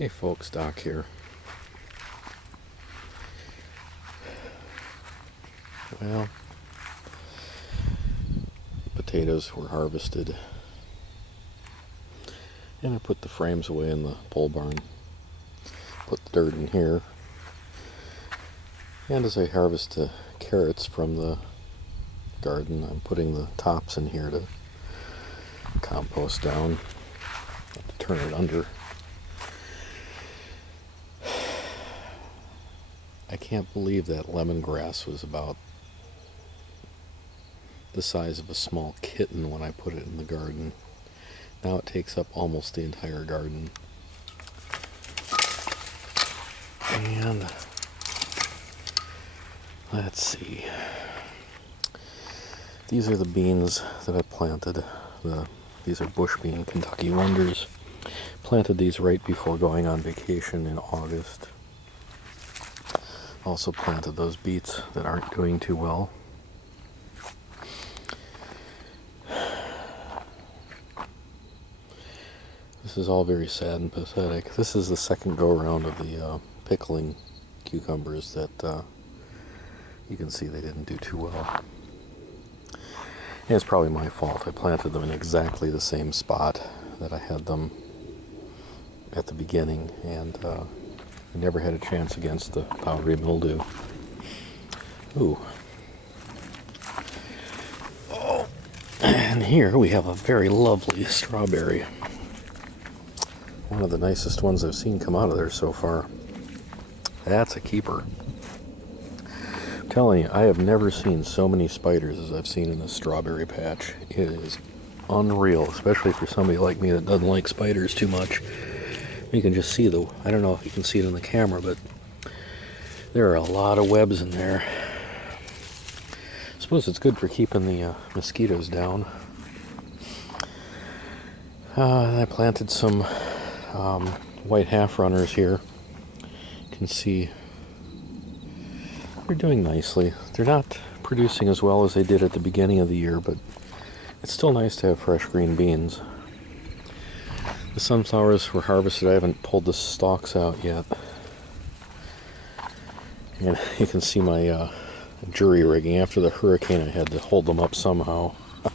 Hey folks, Doc here. Well, potatoes were harvested, and I put the frames away in the pole barn. Put the dirt in here, and as I harvest the carrots from the garden, I'm putting the tops in here to compost down. I have to turn it under. I can't believe that lemongrass was about the size of a small kitten when I put it in the garden. Now it takes up almost the entire garden. And let's see. These are the beans that I planted. These are bush bean Kentucky Wonders. Planted these right before going on vacation in August. Also planted those beets that aren't doing too well. This is all very sad and pathetic. This is the second go-around of the pickling cucumbers that you can see they didn't do too well. And it's probably my fault. I planted them in exactly the same spot that I had them at the beginning, and I never had a chance against the powdery mildew. Ooh. Oh. And here we have a very lovely strawberry. One of the nicest ones I've seen come out of there so far. That's a keeper. I'm telling you, I have never seen so many spiders as I've seen in this strawberry patch. It is unreal, especially for somebody like me that doesn't like spiders too much. You can just see I don't know if you can see it in the camera, but there are a lot of webs in there. I suppose it's good for keeping the mosquitoes down. I planted some white half runners here. You can see they're doing nicely. They're not producing as well as they did at the beginning of the year, but it's still nice to have fresh green beans. The sunflowers were harvested. I haven't pulled the stalks out yet. And you can see my jury rigging. After the hurricane, I had to hold them up somehow. That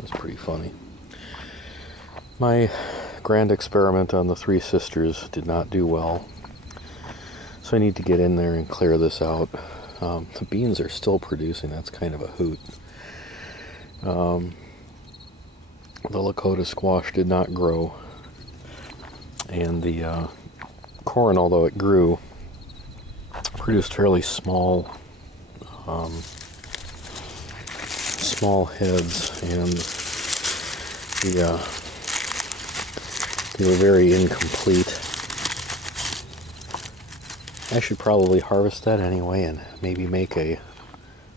was pretty funny. My grand experiment on the Three Sisters did not do well. So I need to get in there and clear this out. The beans are still producing. That's kind of a hoot. The Lakota squash did not grow. And the corn, although it grew, produced fairly small heads, and they were very incomplete. I should probably harvest that anyway and maybe make a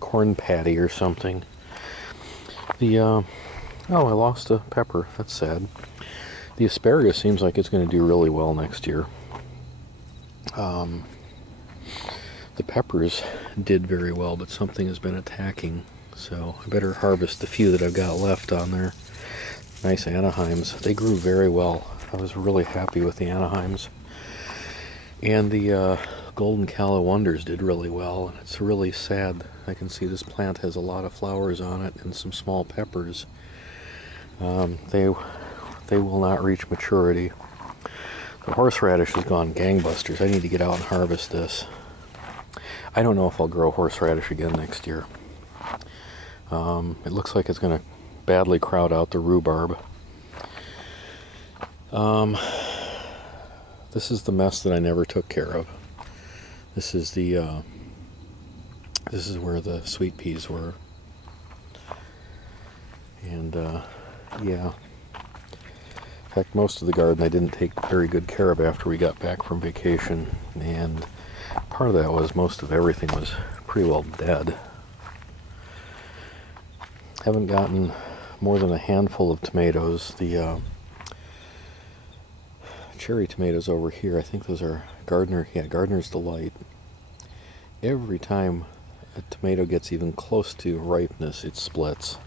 corn patty or something. Oh, I lost a pepper. That's sad. The asparagus seems like it's going to do really well next year. The peppers did very well, but something has been attacking, so I better harvest the few that I've got left on there. Nice Anaheims. They grew very well. I was really happy with the Anaheims. And the Golden Calla Wonders did really well, and it's really sad. I can see this plant has a lot of flowers on it and some small peppers. They will not reach maturity. The horseradish has gone gangbusters. I need to get out and harvest this. I don't know if I'll grow horseradish again next year. It looks like it's going to badly crowd out the rhubarb. This is the mess that I never took care of. This is where the sweet peas were. And yeah. In fact, most of the garden I didn't take very good care of after we got back from vacation, and part of that was most of everything was pretty well dead. Haven't gotten more than a handful of tomatoes. The cherry tomatoes over here, I think those are Gardener's Delight. Every time a tomato gets even close to ripeness, it splits.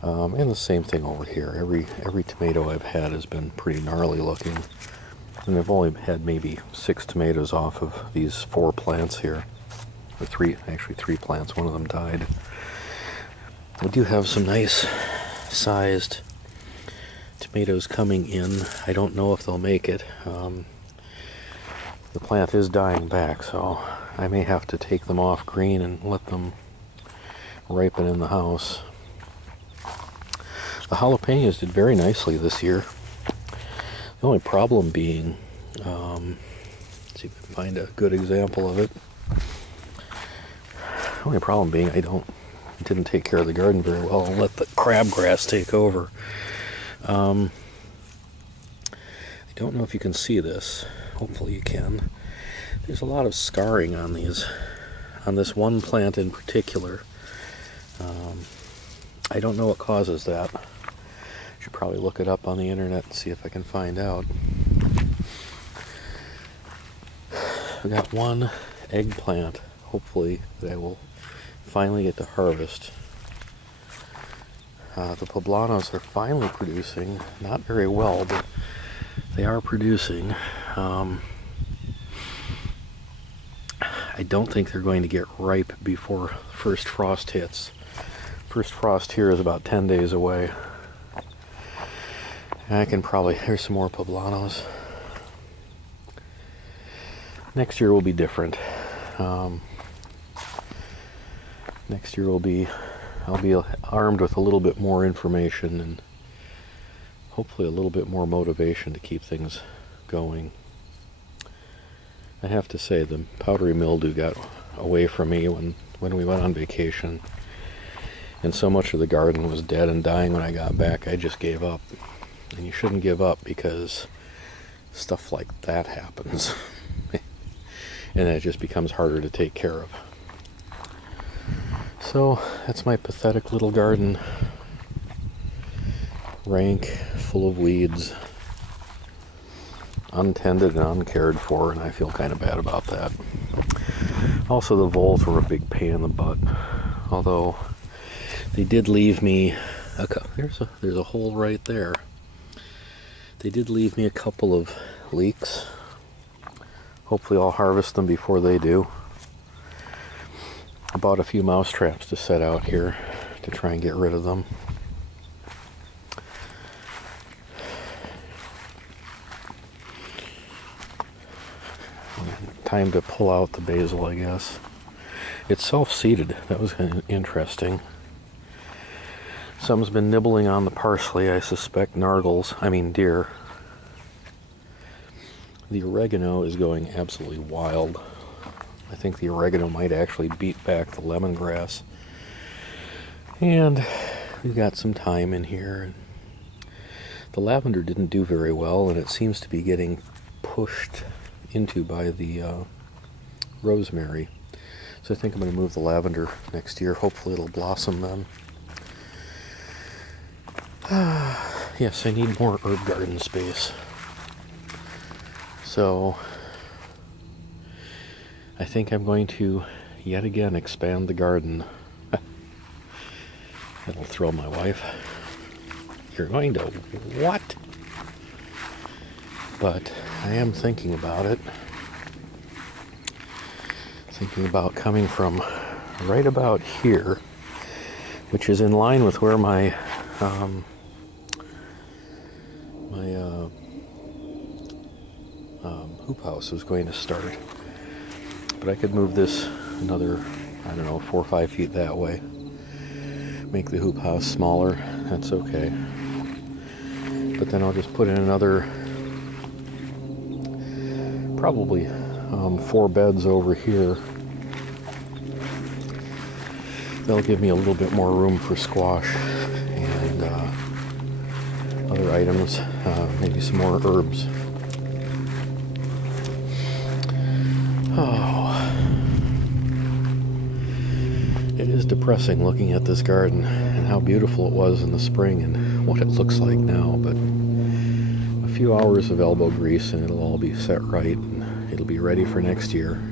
And the same thing over here. Every tomato I've had has been pretty gnarly looking. And I've only had maybe 6 tomatoes off of these 4 plants here. Or 3, actually 3 plants, one of them died. We do have some nice sized tomatoes coming in. I don't know if they'll make it. The plant is dying back, so I may have to take them off green and let them ripen in the house. The jalapenos did very nicely this year. The only problem being, let's see if I can find a good example of it. The only problem being I didn't take care of the garden very well and let the crabgrass take over. I don't know if you can see this. Hopefully you can. There's a lot of scarring on these, on this one plant in particular. I don't know what causes that. Should probably look it up on the internet and see if I can find out. I got one eggplant, hopefully, that I will finally get to harvest. The poblanos are finally producing, not very well, but they are producing. I don't think they're going to get ripe before first frost hits. First frost here is about 10 days away. I can probably, here's some more poblanos. Next year will be different. Next year I'll be armed with a little bit more information and hopefully a little bit more motivation to keep things going. I have to say the powdery mildew got away from me when we went on vacation, and so much of the garden was dead and dying when I got back. I just gave up. And you shouldn't give up, because stuff like that happens. And it just becomes harder to take care of. So that's my pathetic little garden. Rank, full of weeds, untended and uncared for, and I feel kind of bad about that. Also, the voles were a big pain in the butt, although they did leave me there's a hole right there. They did leave me a couple of leeks. Hopefully I'll harvest them before they do. I bought a few mouse traps to set out here to try and get rid of them. Time to pull out the basil, I guess. It's self-seeded. That was interesting. Some's been nibbling on the parsley. I suspect deer. The oregano is going absolutely wild. I think the oregano might actually beat back the lemongrass. And we've got some thyme in here. The lavender didn't do very well, and it seems to be getting pushed into by the rosemary. So I think I'm going to move the lavender next year. Hopefully it'll blossom then. Yes, I need more herb garden space. So I think I'm going to yet again expand the garden. That'll thrill my wife. You're going to what? But I am thinking about it. Thinking about coming from right about here, which is in line with where my hoop house was going to start. But I could move this another, 4 or 5 feet that way. Make the hoop house smaller. That's okay. But then I'll just put in another, probably 4 beds over here. That'll give me a little bit more room for squash and other items, maybe some more herbs. Oh, it is depressing looking at this garden and how beautiful it was in the spring and what it looks like now, but a few hours of elbow grease and it'll all be set right and it'll be ready for next year.